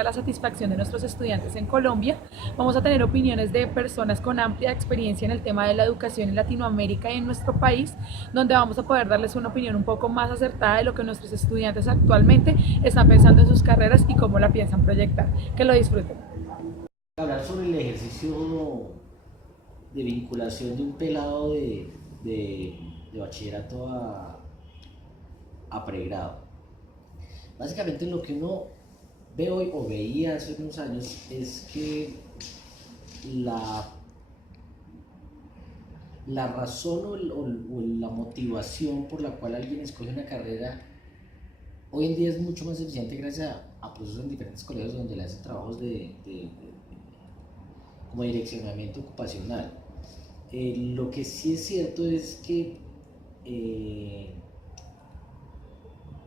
de la satisfacción de nuestros estudiantes en Colombia. Vamos a tener opiniones de personas con amplia experiencia en el tema de la educación en Latinoamérica y en nuestro país, donde vamos a poder darles una opinión un poco más acertada de lo que nuestros estudiantes actualmente están pensando en sus carreras y cómo la piensan proyectar. Que lo disfruten. Hablar sobre el ejercicio de vinculación de un pelado de bachillerato a pregrado. Básicamente lo que uno ve hoy o veía hace unos años es que la, la razón o la motivación por la cual alguien escoge una carrera hoy en día es mucho más eficiente gracias a procesos en diferentes colegios donde le hacen trabajos como direccionamiento ocupacional. Lo que sí es cierto es que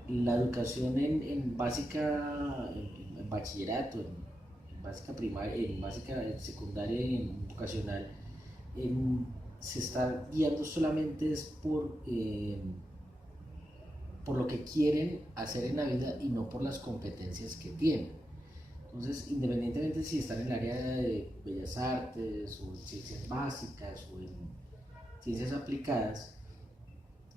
la educación en básica, en bachillerato, en básica primaria, en básica secundaria y en vocacional, se está guiando solamente es por lo que quieren hacer en la vida y no por las competencias que tienen. Entonces, independientemente si están en el área de bellas artes o en ciencias básicas o en ciencias aplicadas,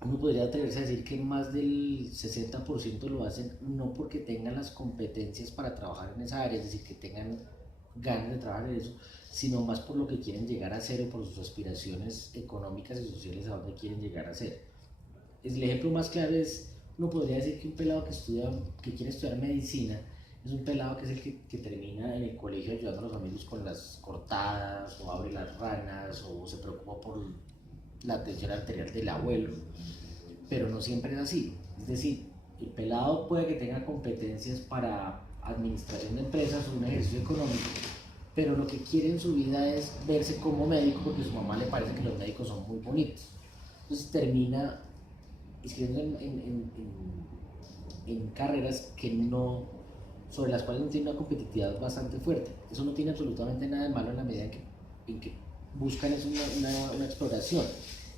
uno podría atreverse a decir que más del 60% lo hacen no porque tengan las competencias para trabajar en esa área, es decir, que tengan ganas de trabajar en eso, sino más por lo que quieren llegar a ser o por sus aspiraciones económicas y sociales a donde quieren llegar a ser. El ejemplo más claro es, uno podría decir que un pelado que quiere estudiar medicina es un pelado que es el que termina en el colegio ayudando a los amigos con las cortadas o abre las ranas o se preocupa por la tensión arterial del abuelo, pero no siempre es así. Es decir, el pelado puede que tenga competencias para administración de empresas o un ejercicio económico, pero lo que quiere en su vida es verse como médico porque a su mamá le parece que los médicos son muy bonitos. Entonces termina inscribiendo en carreras sobre las cuales no tiene una competitividad bastante fuerte. Eso no tiene absolutamente nada de malo en la medida en que buscan es una exploración.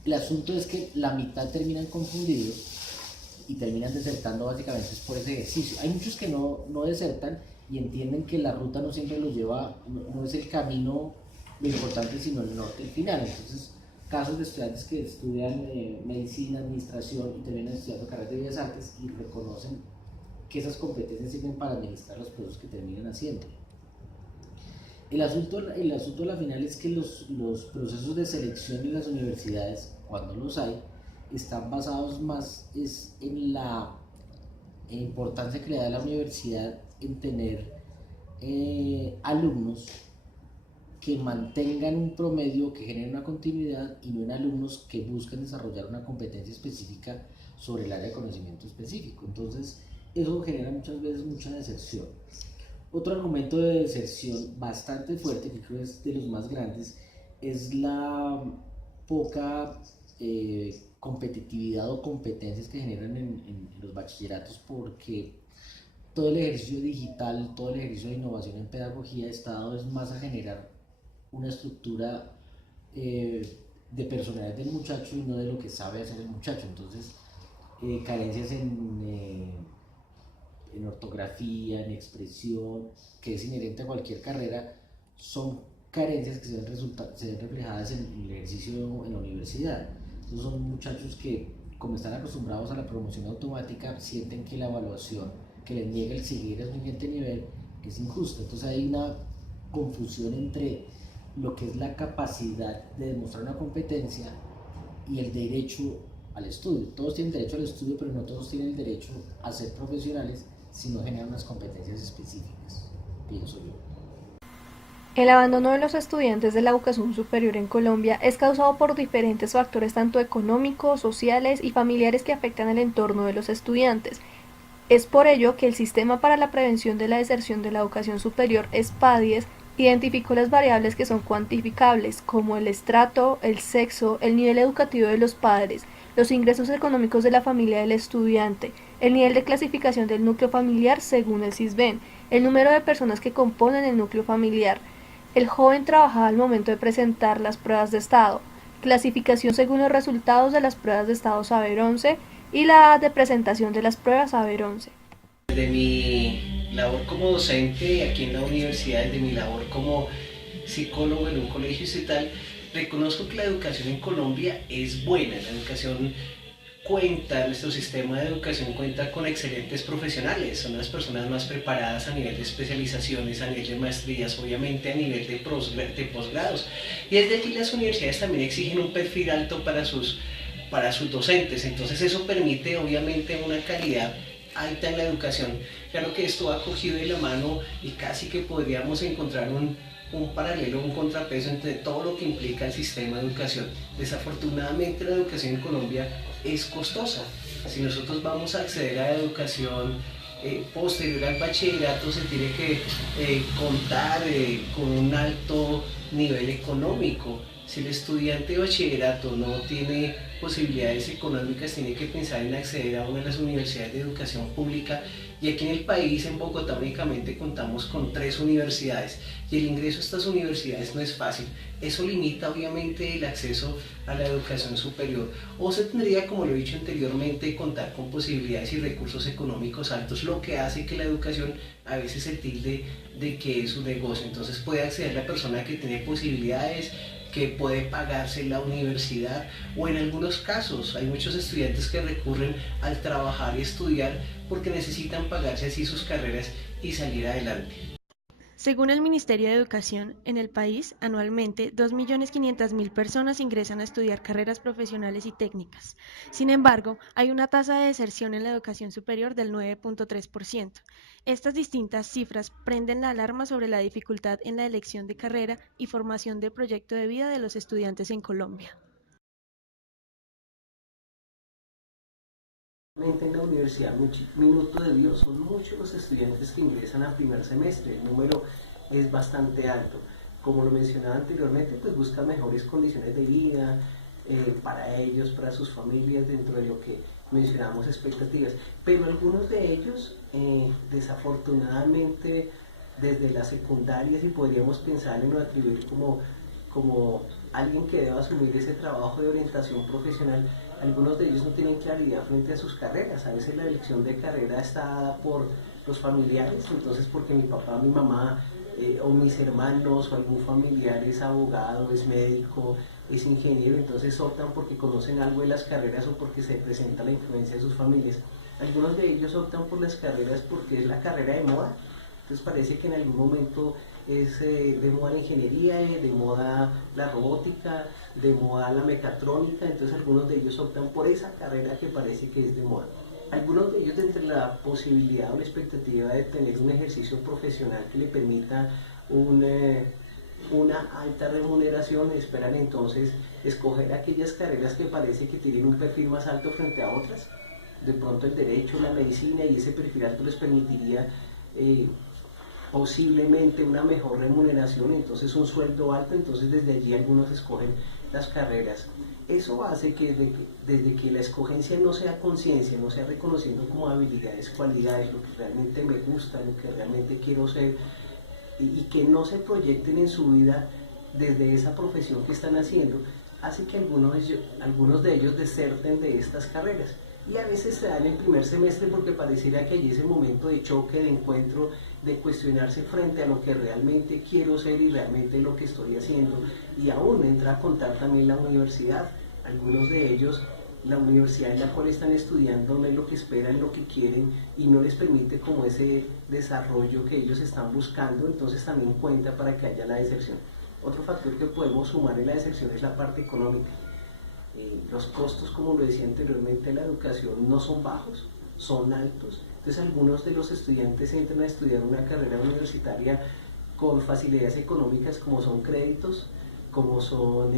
El asunto es que la mitad terminan confundidos y terminan desertando básicamente por ese ejercicio. Hay muchos que no desertan y entienden que la ruta no siempre los lleva, no es el camino lo importante, sino el norte, el final. Entonces, casos de estudiantes que estudian medicina, administración y terminan estudiando carreras de bellas artes y reconocen que esas competencias sirven para administrar los procesos que terminan haciendo. El asunto a la final es que los procesos de selección en las universidades, cuando los hay, están basados más en la importancia que le da la universidad en tener alumnos que mantengan un promedio, que generen una continuidad y no en alumnos que busquen desarrollar una competencia específica sobre el área de conocimiento específico. Entonces, eso genera muchas veces mucha deserción. Otro argumento de deserción bastante fuerte, que creo es de los más grandes, es la poca competitividad o competencias que generan en los bachilleratos, porque todo el ejercicio digital, todo el ejercicio de innovación en pedagogía está dado es más a generar una estructura de personalidad del muchacho y no de lo que sabe hacer el muchacho. Entonces, carencias en ortografía, en expresión, que es inherente a cualquier carrera, son carencias que se ven reflejadas en el ejercicio en la universidad. Entonces son muchachos que, como están acostumbrados a la promoción automática, sienten que la evaluación que les niega el seguir a un siguiente nivel es injusta. Entonces hay una confusión entre lo que es la capacidad de demostrar una competencia y el derecho al estudio. Todos tienen derecho al estudio, pero no todos tienen el derecho a ser profesionales si no generan unas competencias específicas, pienso yo. El abandono de los estudiantes de la educación superior en Colombia es causado por diferentes factores tanto económicos, sociales y familiares que afectan el entorno de los estudiantes. Es por ello que el Sistema para la Prevención de la Deserción de la Educación Superior, SPADIES, identificó las variables que son cuantificables, como el estrato, el sexo, el nivel educativo de los padres, los ingresos económicos de la familia del estudiante, el nivel de clasificación del núcleo familiar según el SISBEN, el número de personas que componen el núcleo familiar, el joven trabajaba al momento de presentar las pruebas de estado, clasificación según los resultados de las pruebas de estado Saber 11 y la edad de presentación de las pruebas Saber 11. Desde mi labor como docente aquí en la universidad, de mi labor como psicólogo en un colegio estatal, reconozco que la educación en Colombia es buena. La educación nuestro sistema de educación cuenta con excelentes profesionales, son las personas más preparadas a nivel de especializaciones, a nivel de maestrías, obviamente a nivel de posgrados. Y desde aquí las universidades también exigen un perfil alto para sus docentes, entonces eso permite obviamente una calidad alta en la educación. Claro que esto ha cogido de la mano y casi que podríamos encontrar un paralelo, un contrapeso entre todo lo que implica el sistema de educación. Desafortunadamente la educación en Colombia es costosa. Si nosotros vamos a acceder a la educación posterior al bachillerato, se tiene que contar con un alto nivel económico. Si el estudiante de bachillerato no tiene posibilidades económicas, tiene que pensar en acceder a una de las universidades de educación pública. Y aquí en el país, en Bogotá, únicamente contamos con 3 universidades y el ingreso a estas universidades no es fácil. Eso limita obviamente el acceso a la educación superior. O se tendría, como lo he dicho anteriormente, contar con posibilidades y recursos económicos altos, lo que hace que la educación a veces se tilde de que es un negocio. Entonces puede acceder la persona que tiene posibilidades, que puede pagarse la universidad, o en algunos casos hay muchos estudiantes que recurren al trabajar y estudiar porque necesitan pagarse así sus carreras y salir adelante. Según el Ministerio de Educación, en el país, anualmente 2.500.000 personas ingresan a estudiar carreras profesionales y técnicas. Sin embargo, hay una tasa de deserción en la educación superior del 9.3%. Estas distintas cifras prenden la alarma sobre la dificultad en la elección de carrera y formación de proyecto de vida de los estudiantes en Colombia. En la universidad Minuto de Dios son muchos los estudiantes que ingresan a primer semestre, el número es bastante alto. Como lo mencionaba anteriormente, pues buscan mejores condiciones de vida para ellos, para sus familias, dentro de lo que mencionamos expectativas. Pero algunos de ellos, desafortunadamente, desde la secundaria, si podríamos pensar en o atribuir como alguien que deba asumir ese trabajo de orientación profesional, algunos de ellos no tienen claridad frente a sus carreras. A veces la elección de carrera está dada por los familiares, entonces porque mi papá, mi mamá o mis hermanos o algún familiar es abogado, es médico, es ingeniero, entonces optan porque conocen algo de las carreras o porque se presenta la influencia de sus familias. Algunos de ellos optan por las carreras porque es la carrera de moda, entonces parece que en algún momento es de moda la ingeniería, de moda la robótica, de moda la mecatrónica, entonces algunos de ellos optan por esa carrera que parece que es de moda. Algunos de ellos, entre la posibilidad o la expectativa de tener un ejercicio profesional que le permita una alta remuneración, esperan entonces escoger aquellas carreras que parece que tienen un perfil más alto frente a otras. De pronto el derecho, la medicina, y ese perfil alto les permitiría posiblemente una mejor remuneración, entonces un sueldo alto, entonces desde allí algunos escogen las carreras. Eso hace que desde que la escogencia no sea conciencia, no sea reconociendo como habilidades, cualidades, lo que realmente me gusta, lo que realmente quiero ser, y que no se proyecten en su vida desde esa profesión que están haciendo, hace que algunos de ellos deserten de estas carreras. Y a veces se da en el primer semestre porque pareciera que allí es el momento de choque, de encuentro, de cuestionarse frente a lo que realmente quiero ser y realmente lo que estoy haciendo. Y aún entra a contar también la universidad. Algunos de ellos, la universidad en la cual están estudiando no es lo que esperan, lo que quieren, y no les permite como ese desarrollo que ellos están buscando, entonces también cuenta para que haya la deserción. Otro factor que podemos sumar en la deserción es la parte económica. Los costos, como lo decía anteriormente, de la educación no son bajos, son altos. Entonces algunos de los estudiantes entran a estudiar una carrera universitaria con facilidades económicas, como son créditos, como son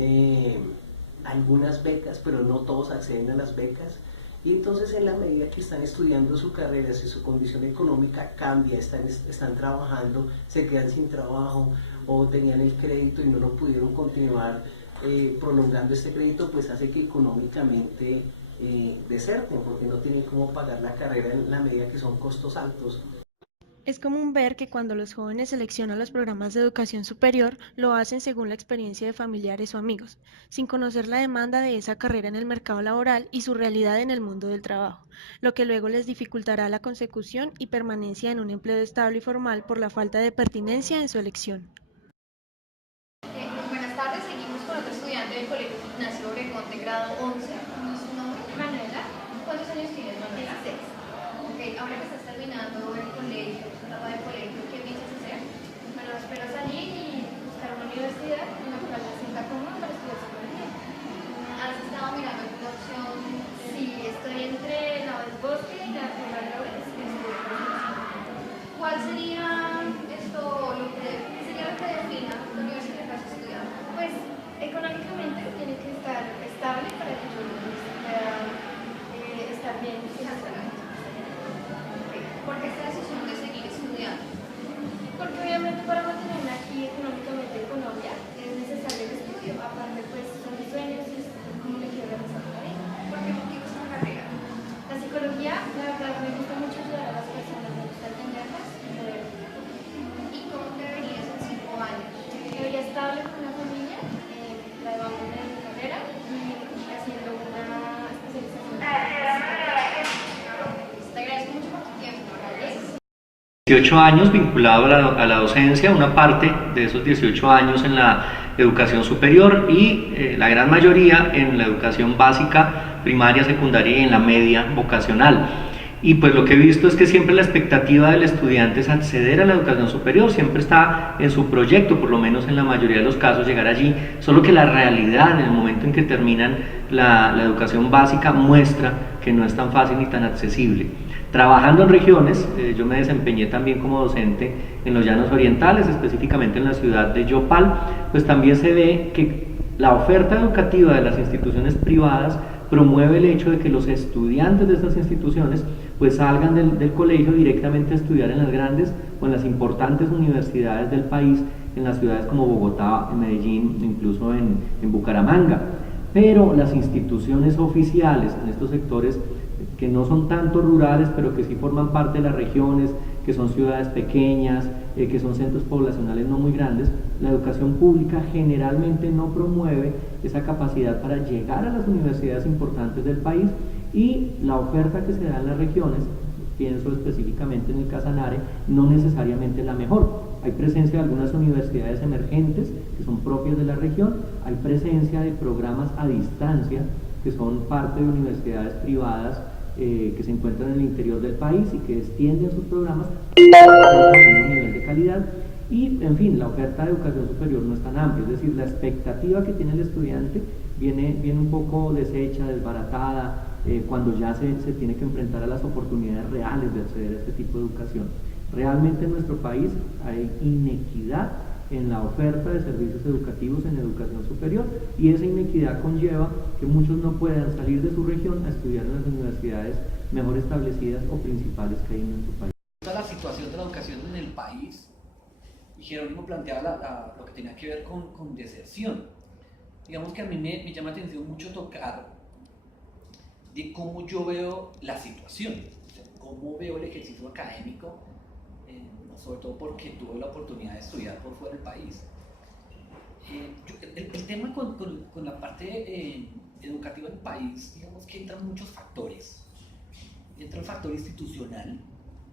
algunas becas, pero no todos acceden a las becas. Y entonces en la medida que están estudiando su carrera, si su condición económica cambia, están trabajando, se quedan sin trabajo o tenían el crédito y no lo pudieron continuar prolongando este crédito, pues hace que económicamente deserten porque no tienen cómo pagar la carrera en la medida que son costos altos. Es común ver que cuando los jóvenes seleccionan los programas de educación superior, lo hacen según la experiencia de familiares o amigos, sin conocer la demanda de esa carrera en el mercado laboral y su realidad en el mundo del trabajo, lo que luego les dificultará la consecución y permanencia en un empleo estable y formal por la falta de pertinencia en su elección. Buenas tardes, seguimos con otro estudiante del Colegio Ignacio Obregón de grado 11. ¿Su nombre? Manuela. ¿Cuántos años tienes, Manuela? 16. Ok, ahora que estás terminando el colegio, tu etapa del colegio, ¿qué piensas hacer? Bueno, espero salir y buscar una universidad en la cual me sienta cómoda para estudiar psicología. ¿Has estado mirando alguna opción? Sí, estoy entre la del bosque y la de la Laurel. ¿Cuál sería lo que defina la universidad que vas a estudiar? Pues económicamente tiene que estar estable para que yo pueda estar bien financieramente. ¿Por qué esta decisión de seguir estudiando? Porque obviamente para mantenerme aquí económicamente en Colombia es necesario el estudio. Aparte pues son mis sueños y es como me quiero realizar la vida. ¿Por qué motivo esta carrera? La psicología, la verdad me gusta mucho ayudar a las personas, me gusta atenderlas y poder. ¿Y cómo te verías en 5 años? Me vería estable con una familia, graduándome de mi carrera y haciendo una especialización. Te agradezco mucho por tu tiempo, Morales. 18 años vinculado a la docencia, una parte de esos 18 años en la educación superior y la gran mayoría en la educación básica, primaria, secundaria y en la media vocacional. Y pues lo que he visto es que siempre la expectativa del estudiante es acceder a la educación superior, siempre está en su proyecto, por lo menos en la mayoría de los casos, llegar allí, solo que la realidad en el momento en que terminan la educación básica muestra que no es tan fácil ni tan accesible. Trabajando en regiones, yo me desempeñé también como docente en los Llanos Orientales, específicamente en la ciudad de Yopal, pues también se ve que la oferta educativa de las instituciones privadas promueve el hecho de que los estudiantes de estas instituciones pues salgan del colegio directamente a estudiar en las grandes o en las importantes universidades del país, en las ciudades como Bogotá, en Medellín, incluso en Bucaramanga. Pero las instituciones oficiales en estos sectores que no son tanto rurales, pero que sí forman parte de las regiones, que son ciudades pequeñas, que son centros poblacionales no muy grandes, la educación pública generalmente no promueve esa capacidad para llegar a las universidades importantes del país y la oferta que se da en las regiones, pienso específicamente en el Casanare, no necesariamente es la mejor. Hay presencia de algunas universidades emergentes que son propias de la región, hay presencia de programas a distancia que son parte de universidades privadas que se encuentran en el interior del país y que extienden sus programas a un nivel de calidad y, en fin, la oferta de educación superior no es tan amplia, es decir, la expectativa que tiene el estudiante viene un poco deshecha, desbaratada, cuando ya se tiene que enfrentar a las oportunidades reales de acceder a este tipo de educación. Realmente en nuestro país hay inequidad en la oferta de servicios educativos en educación superior y esa inequidad conlleva que muchos no puedan salir de su región a estudiar en las universidades mejor establecidas o principales que hay en nuestro país. La situación de la educación en el país, y Jerónimo planteaba lo que tenía que ver con deserción. Digamos que a mí me llama la atención mucho tocar de cómo yo veo la situación, o sea, cómo veo el ejercicio académico, sobre todo porque tuve la oportunidad de estudiar por fuera del país. El tema con la parte educativa del país, digamos que entran muchos factores. Entra el factor institucional,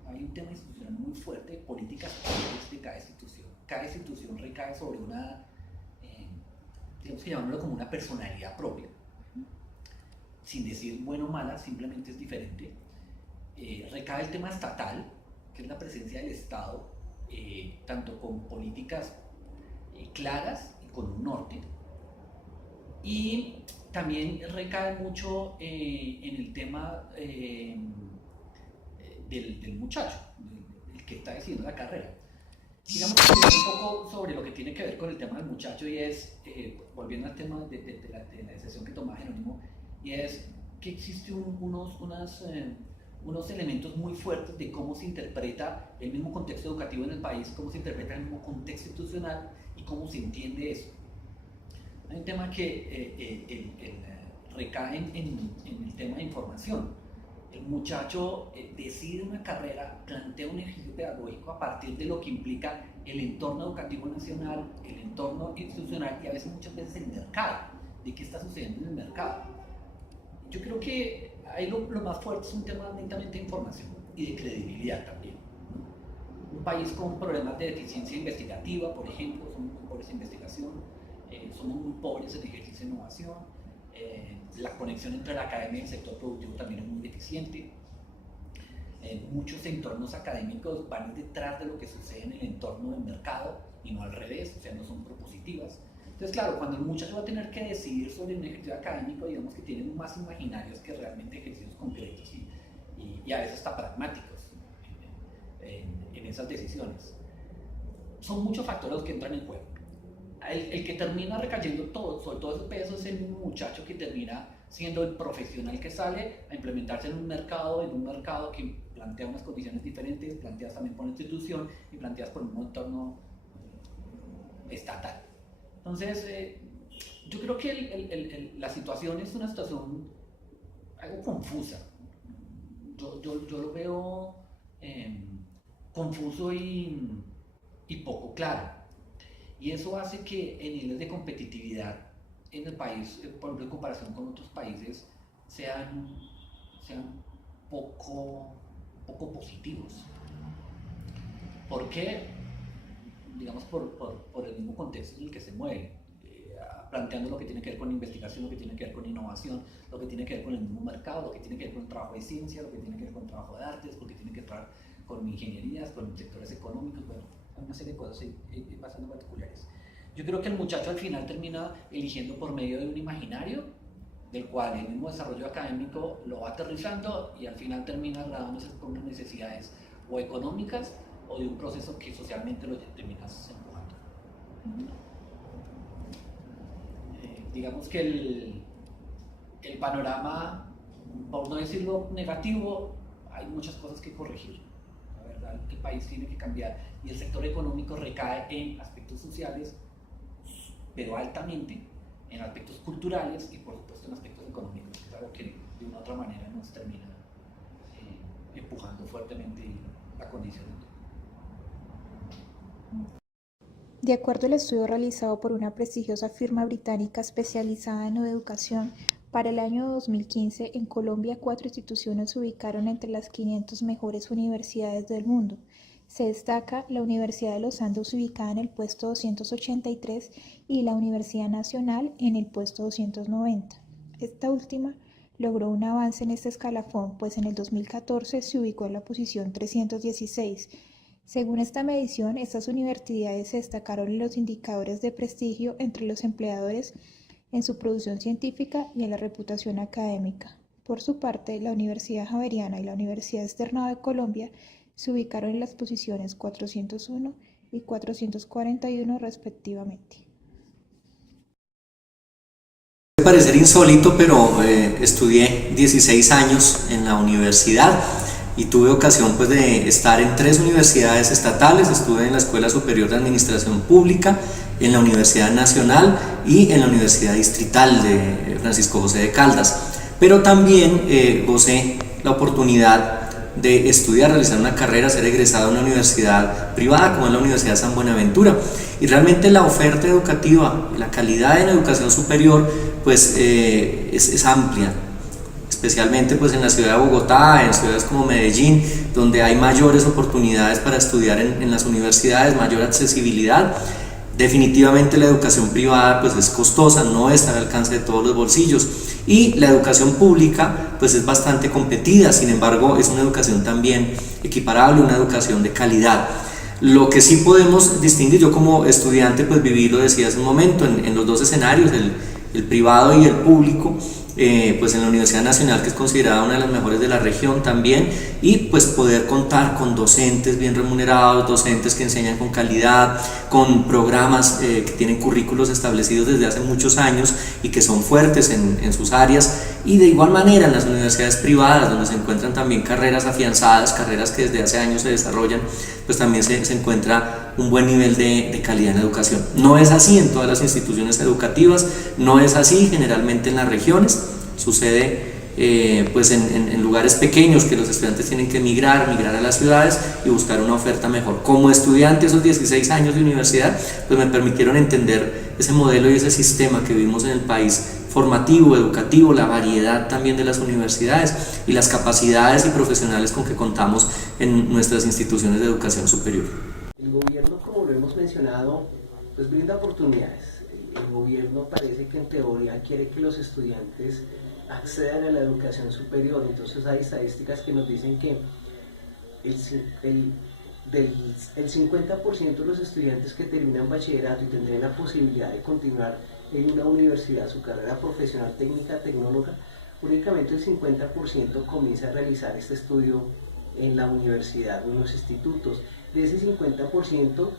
hay un tema institucional muy fuerte de políticas públicas de cada institución. Cada institución recae sobre una, digamos que llamámoslo como una personalidad propia, sin decir buena o mala, simplemente es diferente. Recae el tema estatal, que es la presencia del Estado, tanto con políticas claras y con un norte. Y también recae mucho en el tema del muchacho, el que está decidiendo la carrera. Digamos que un poco sobre lo que tiene que ver con el tema del muchacho y es, volviendo al tema de la decisión que toma Jerónimo, y es que existen unos elementos muy fuertes de cómo se interpreta el mismo contexto educativo en el país, cómo se interpreta el mismo contexto institucional y cómo se entiende eso. Hay un tema que recae en el tema de información. El muchacho decide una carrera, plantea un ejercicio pedagógico a partir de lo que implica el entorno educativo nacional, el entorno institucional y a veces muchas veces el mercado, de qué está sucediendo en el mercado. Yo creo que ahí lo más fuerte es un tema netamente de información y de credibilidad también, ¿no? Un país con problemas de deficiencia investigativa, por ejemplo, somos muy pobres en investigación, somos muy pobres en ejercicio de innovación, la conexión entre la academia y el sector productivo también es muy deficiente. Muchos entornos académicos van detrás de lo que sucede en el entorno del mercado y no al revés, o sea, no son propositivas. Entonces, claro, cuando el muchacho va a tener que decidir sobre un ejercicio académico, digamos que tienen más imaginarios que realmente ejercicios concretos y a veces hasta pragmáticos en esas decisiones. Son muchos factores los que entran en juego. El que termina recayendo todo, sobre todo ese peso, es el mismo muchacho que termina siendo el profesional que sale a implementarse en un mercado que plantea unas condiciones diferentes, planteadas también por la institución y planteadas por un entorno estatal. Entonces, yo creo que la situación es una situación algo confusa. Yo lo veo confuso y poco claro. Y eso hace que en niveles de competitividad en el país, por ejemplo, en comparación con otros países, sean poco positivos. ¿Por qué? Digamos, por el mismo contexto en el que se mueve, planteando lo que tiene que ver con investigación, lo que tiene que ver con innovación, lo que tiene que ver con el mismo mercado, lo que tiene que ver con el trabajo de ciencia, lo que tiene que ver con el trabajo de artes, lo que tiene que ver con ingenierías, con sectores económicos, bueno, hay una serie de cosas bastante particulares. Yo creo que el muchacho al final termina eligiendo por medio de un imaginario, del cual el mismo desarrollo académico lo va aterrizando y al final termina agradándose por unas necesidades o económicas o de un proceso que socialmente lo terminas empujando. Digamos que el panorama, por no decirlo negativo, hay muchas cosas que corregir. La verdad, el país tiene que cambiar y el sector económico recae en aspectos sociales, pero altamente en aspectos culturales y por supuesto en aspectos económicos, que es algo que de una u otra manera nos termina empujando fuertemente la condición. De acuerdo al estudio realizado por una prestigiosa firma británica especializada en educación, para el año 2015 en Colombia 4 instituciones se ubicaron entre las 500 mejores universidades del mundo. Se destaca la Universidad de los Andes ubicada en el puesto 283 y la Universidad Nacional en el puesto 290. Esta última logró un avance en este escalafón, pues en el 2014 se ubicó en la posición 316. Según esta medición, estas universidades se destacaron en los indicadores de prestigio entre los empleadores en su producción científica y en la reputación académica. Por su parte, la Universidad Javeriana y la Universidad Externado de Colombia se ubicaron en las posiciones 401 y 441 respectivamente. Puede parecer insólito, pero estudié 16 años en la universidad y tuve ocasión pues, de estar en 3 universidades estatales. Estuve en la Escuela Superior de Administración Pública, en la Universidad Nacional y en la Universidad Distrital de Francisco José de Caldas. Pero también gocé la oportunidad de estudiar, realizar una carrera, ser egresado a una universidad privada como es la Universidad San Buenaventura. Y realmente la oferta educativa, la calidad en educación superior pues es amplia, especialmente pues en la ciudad de Bogotá, en ciudades como Medellín, donde hay mayores oportunidades para estudiar en las universidades, mayor accesibilidad. Definitivamente la educación privada pues es costosa, no está al alcance de todos los bolsillos, y la educación pública pues es bastante competida. Sin embargo, es una educación también equiparable, una educación de calidad. Lo que sí podemos distinguir, yo como estudiante pues viví, lo decía hace un momento, en los dos escenarios, el privado y el público, pues en la Universidad Nacional, que es considerada una de las mejores de la región también, y pues poder contar con docentes bien remunerados, docentes que enseñan con calidad, con programas que tienen currículos establecidos desde hace muchos años y que son fuertes en sus áreas, y de igual manera en las universidades privadas, donde se encuentran también carreras afianzadas, carreras que desde hace años se desarrollan, pues también se encuentra un buen nivel de calidad en la educación. No es así en todas las instituciones educativas, no es así generalmente en las regiones, sucede pues en lugares pequeños que los estudiantes tienen que migrar a las ciudades y buscar una oferta mejor. Como estudiante, esos 16 años de universidad pues me permitieron entender ese modelo y ese sistema que vivimos en el país, formativo, educativo, la variedad también de las universidades y las capacidades y profesionales con que contamos en nuestras instituciones de educación superior. El gobierno, como lo hemos mencionado, pues brinda oportunidades. El gobierno parece que en teoría quiere que los estudiantes accedan a la educación superior, entonces hay estadísticas que nos dicen que el 50% de los estudiantes que terminan bachillerato y tendrían la posibilidad de continuar en una universidad su carrera profesional técnica, tecnóloga, únicamente el 50% comienza a realizar este estudio en la universidad o en los institutos. De ese 50%,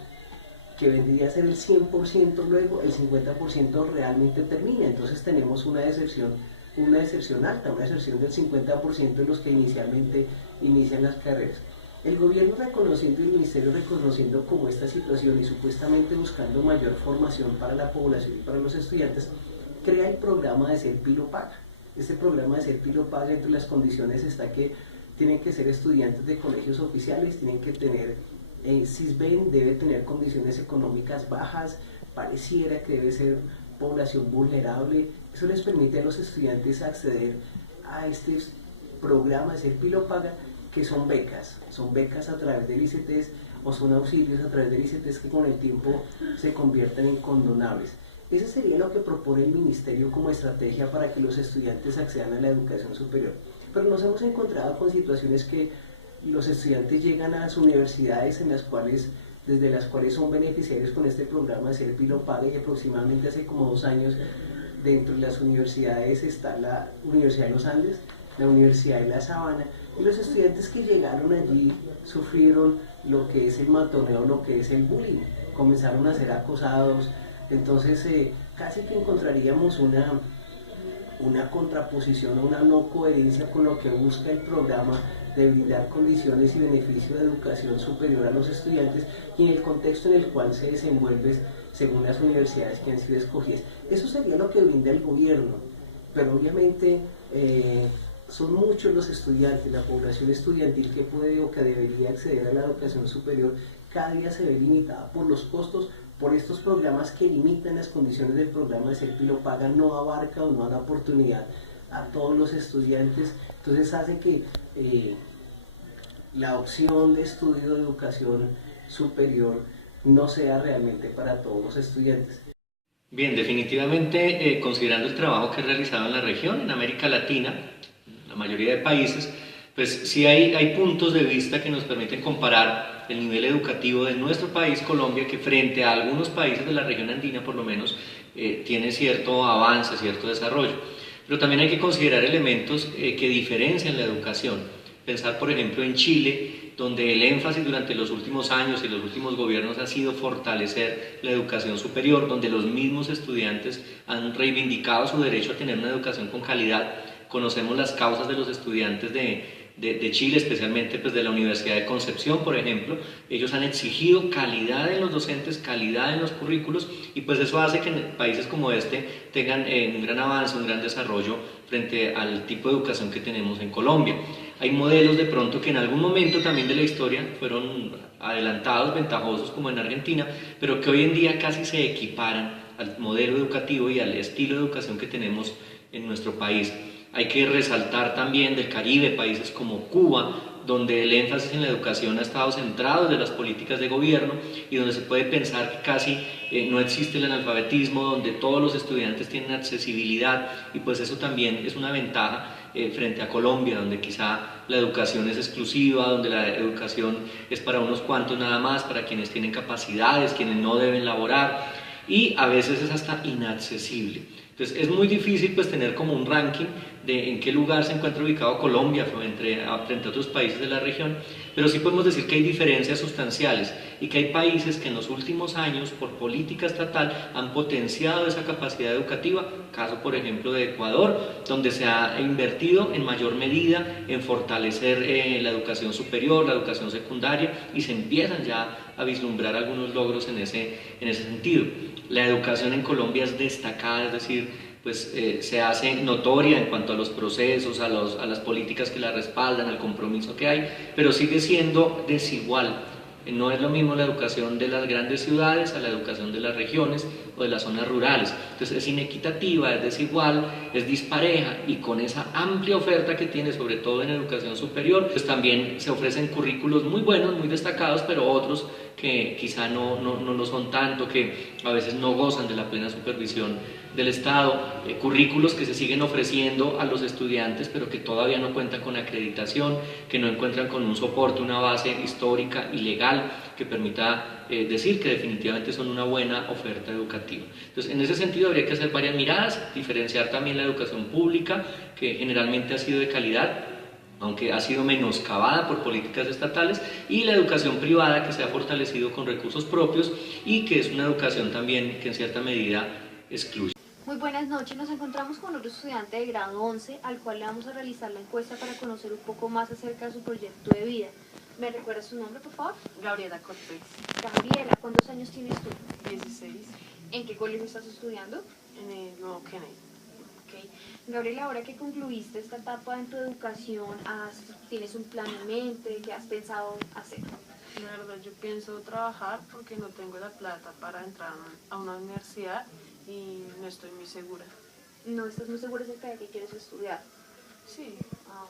que vendría a ser el 100%, luego el 50% realmente termina. Entonces tenemos una deserción alta, una deserción del 50% de los que inicialmente inician las carreras. El gobierno reconociendo y el ministerio reconociendo como esta situación y supuestamente buscando mayor formación para la población y para los estudiantes, crea el programa de Ser Pilo Paga. Este programa de Ser Pilo Paga, entre las condiciones está que tienen que ser estudiantes de colegios oficiales, tienen que tener CISBEN, debe tener condiciones económicas bajas, pareciera que debe ser población vulnerable. Eso les permite a los estudiantes acceder a este programa de Ser Pilo Paga, que son becas a través del ICETES o son auxilios a través del ICETES que con el tiempo se convierten en condonables. Ese sería lo que propone el ministerio como estrategia para que los estudiantes accedan a la educación superior. Pero nos hemos encontrado con situaciones que los estudiantes llegan a las universidades desde las cuales son beneficiarios con este programa de Ser Pilo Paga, y aproximadamente hace como 2 años dentro de las universidades está la Universidad de los Andes, la Universidad de La Sabana, y los estudiantes que llegaron allí sufrieron lo que es el matoneo, lo que es el bullying, comenzaron a ser acosados. Entonces casi que encontraríamos una contraposición, una no coherencia con lo que busca el programa de brindar condiciones y beneficios de educación superior a los estudiantes y en el contexto en el cual se desenvuelve según las universidades que han sido escogidas. Eso sería lo que brinda el gobierno, pero obviamente son muchos los estudiantes, la población estudiantil que puede o que debería acceder a la educación superior, cada día se ve limitada por los costos, por estos programas que limitan las condiciones del programa de Ser Pilo Paga, no abarca o no da oportunidad a todos los estudiantes. Entonces hace que la opción de estudio de educación superior no sea realmente para todos los estudiantes. Bien, definitivamente considerando el trabajo que he realizado en la región, en América Latina, la mayoría de países, pues sí hay puntos de vista que nos permiten comparar el nivel educativo de nuestro país, Colombia, que frente a algunos países de la región andina por lo menos tiene cierto avance, cierto desarrollo. Pero también hay que considerar elementos que diferencian la educación. Pensar, por ejemplo, en Chile, donde el énfasis durante los últimos años y los últimos gobiernos ha sido fortalecer la educación superior, donde los mismos estudiantes han reivindicado su derecho a tener una educación con calidad. Conocemos las causas de los estudiantes de Chile, especialmente pues, de la Universidad de Concepción, por ejemplo. Ellos han exigido calidad en los docentes, calidad en los currículos, y pues eso hace que en países como este tengan un gran avance, un gran desarrollo frente al tipo de educación que tenemos en Colombia. Hay modelos de pronto que en algún momento también de la historia fueron adelantados, ventajosos, como en Argentina, pero que hoy en día casi se equiparan al modelo educativo y al estilo de educación que tenemos en nuestro país. Hay que resaltar también del Caribe, países como Cuba, donde el énfasis en la educación ha estado centrado desde las políticas de gobierno y donde se puede pensar que casi no existe el analfabetismo, donde todos los estudiantes tienen accesibilidad, y pues eso también es una ventaja frente a Colombia, donde quizá la educación es exclusiva, donde la educación es para unos cuantos nada más, para quienes tienen capacidades, quienes no deben laborar, y a veces es hasta inaccesible. Entonces es muy difícil pues tener como un ranking de en qué lugar se encuentra ubicado Colombia frente a otros países de la región, pero sí podemos decir que hay diferencias sustanciales y que hay países que en los últimos años por política estatal han potenciado esa capacidad educativa, caso por ejemplo de Ecuador, donde se ha invertido en mayor medida en fortalecer la educación superior, la educación secundaria, y se empiezan ya a vislumbrar algunos logros en ese sentido. La educación en Colombia es destacada, es decir, pues se hace notoria en cuanto a los procesos, a las políticas que la respaldan, al compromiso que hay, pero sigue siendo desigual. No es lo mismo la educación de las grandes ciudades a la educación de las regiones o de las zonas rurales. Entonces es inequitativa, es desigual, es dispareja, y con esa amplia oferta que tiene, sobre todo en educación superior, pues también se ofrecen currículos muy buenos, muy destacados, pero otros que quizá no lo son tanto, que a veces no gozan de la plena supervisión del Estado, currículos que se siguen ofreciendo a los estudiantes pero que todavía no cuentan con acreditación, que no encuentran con un soporte, una base histórica y legal que permita decir que definitivamente son una buena oferta educativa. Entonces, en ese sentido habría que hacer varias miradas, diferenciar también la educación pública, que generalmente ha sido de calidad, aunque ha sido menoscabada por políticas estatales, y la educación privada, que se ha fortalecido con recursos propios y que es una educación también que en cierta medida excluye. Muy buenas noches, nos encontramos con otro estudiante de grado 11 al cual le vamos a realizar la encuesta para conocer un poco más acerca de su proyecto de vida. ¿Me recuerda su nombre, por favor? Gabriela Cortés. Gabriela, ¿cuántos años tienes tú? 16. ¿En qué colegio estás estudiando? En el Nuevo Kennedy. Okay. Gabriela, ahora que concluiste esta etapa en tu educación, ¿tienes un plan en mente? ¿Qué has pensado hacer? La verdad, yo pienso trabajar porque no tengo la plata para entrar a una universidad y no estoy muy segura. ¿No estás muy segura acerca de qué quieres estudiar? Sí.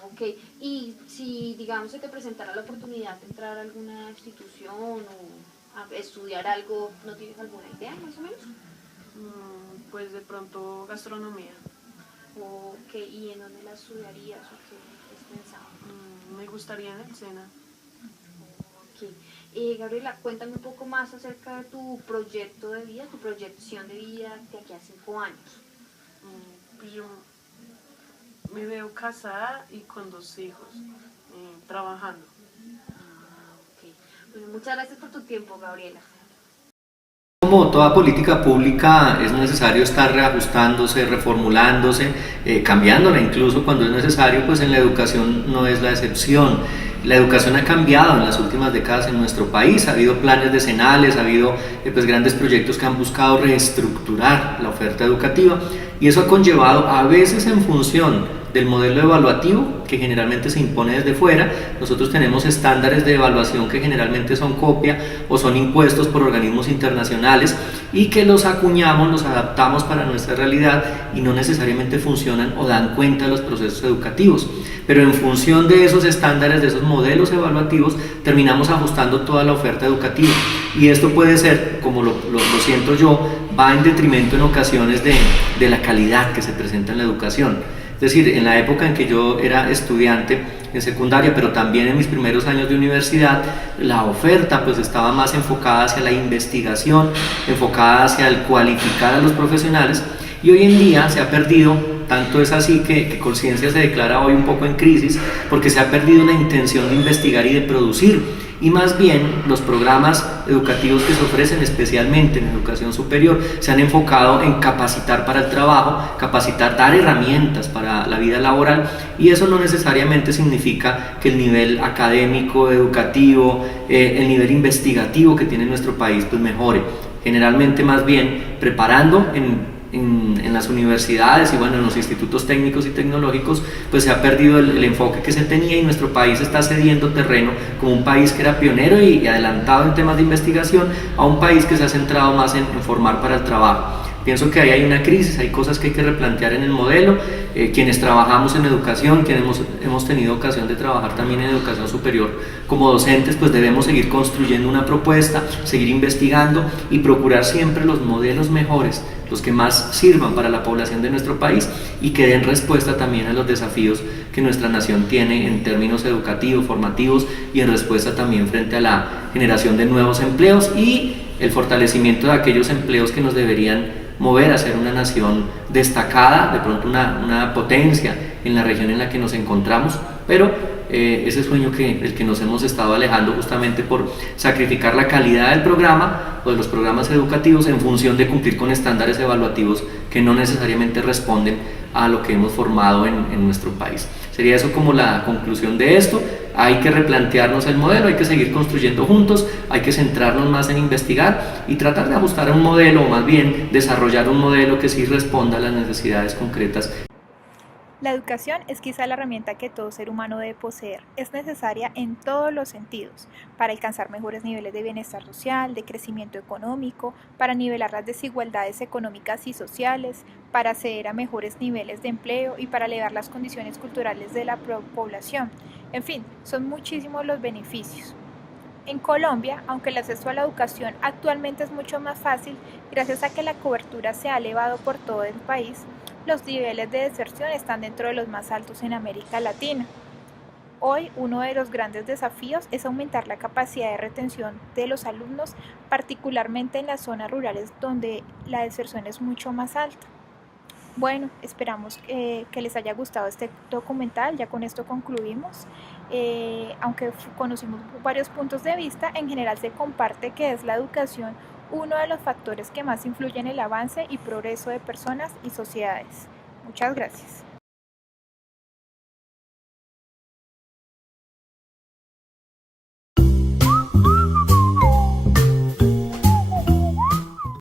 Ok. Y si, digamos, se te presentara la oportunidad de entrar a alguna institución o a estudiar algo, ¿no tienes alguna idea, más o menos? Pues de pronto gastronomía. Ok. ¿Y en dónde la estudiarías o qué has pensado? Me gustaría en el SENA. Ok. Gabriela, cuéntame un poco más acerca de tu proyecto de vida, tu proyección de vida de aquí a 5 años. Pues yo me veo casada y con 2 hijos, trabajando. Okay. Bueno, muchas gracias por tu tiempo, Gabriela. Como toda política pública es necesario estar reajustándose, reformulándose, cambiándola incluso cuando es necesario, pues en la educación no es la excepción. La educación ha cambiado en las últimas décadas en nuestro país, ha habido planes decenales, ha habido pues grandes proyectos que han buscado reestructurar la oferta educativa, y eso ha conllevado, a veces en función del modelo evaluativo que generalmente se impone desde fuera. Nosotros tenemos estándares de evaluación que generalmente son copia o son impuestos por organismos internacionales y que los acuñamos, los adaptamos para nuestra realidad y no necesariamente funcionan o dan cuenta de los procesos educativos. Pero en función de esos estándares, de esos modelos evaluativos, terminamos ajustando toda la oferta educativa, y esto puede ser, como lo siento yo, va en detrimento en ocasiones de la calidad que se presenta en la educación. Es decir, en la época en que yo era estudiante en secundaria, pero también en mis primeros años de universidad, la oferta pues estaba más enfocada hacia la investigación, enfocada hacia el cualificar a los profesionales, y hoy en día se ha perdido, tanto es así que Colciencia se declara hoy un poco en crisis, porque se ha perdido la intención de investigar y de producir, y más bien los programas educativos que se ofrecen, especialmente en educación superior, se han enfocado en capacitar para el trabajo, capacitar, dar herramientas para la vida laboral, y eso no necesariamente significa que el nivel académico, educativo, el nivel investigativo que tiene nuestro país pues mejore. Generalmente más bien preparando en las universidades y bueno, en los institutos técnicos y tecnológicos, pues se ha perdido el enfoque que se tenía, y nuestro país está cediendo terreno como un país que era pionero y adelantado en temas de investigación a un país que se ha centrado más en formar para el trabajo. Pienso que ahí hay una crisis, hay cosas que hay que replantear en el modelo. Quienes trabajamos en educación, quienes hemos tenido ocasión de trabajar también en educación superior como docentes, pues debemos seguir construyendo una propuesta, seguir investigando y procurar siempre los modelos mejores, los que más sirvan para la población de nuestro país y que den respuesta también a los desafíos que nuestra nación tiene en términos educativos, formativos, y en respuesta también frente a la generación de nuevos empleos y el fortalecimiento de aquellos empleos que nos deberían mover a ser una nación destacada, de pronto una potencia en la región en la que nos encontramos, pero ese sueño del que nos hemos estado alejando justamente por sacrificar la calidad del programa o de los programas educativos en función de cumplir con estándares evaluativos que no necesariamente responden a lo que hemos formado en nuestro país. Sería eso como la conclusión de esto. Hay que replantearnos el modelo, hay que seguir construyendo juntos, hay que centrarnos más en investigar y tratar de ajustar a un modelo, o más bien desarrollar un modelo que sí responda a las necesidades concretas. La educación es quizá la herramienta que todo ser humano debe poseer. Es necesaria en todos los sentidos, para alcanzar mejores niveles de bienestar social, de crecimiento económico, para nivelar las desigualdades económicas y sociales, para acceder a mejores niveles de empleo y para elevar las condiciones culturales de la población. En fin, son muchísimos los beneficios. En Colombia, aunque el acceso a la educación actualmente es mucho más fácil, gracias a que la cobertura se ha elevado por todo el país, los niveles de deserción están dentro de los más altos en América Latina. Hoy, uno de los grandes desafíos es aumentar la capacidad de retención de los alumnos, particularmente en las zonas rurales donde la deserción es mucho más alta. Bueno, esperamos que les haya gustado este documental. Ya con esto concluimos. Aunque conocimos varios puntos de vista, en general se comparte que es la educación uno de los factores que más influye en el avance y progreso de personas y sociedades. Muchas gracias.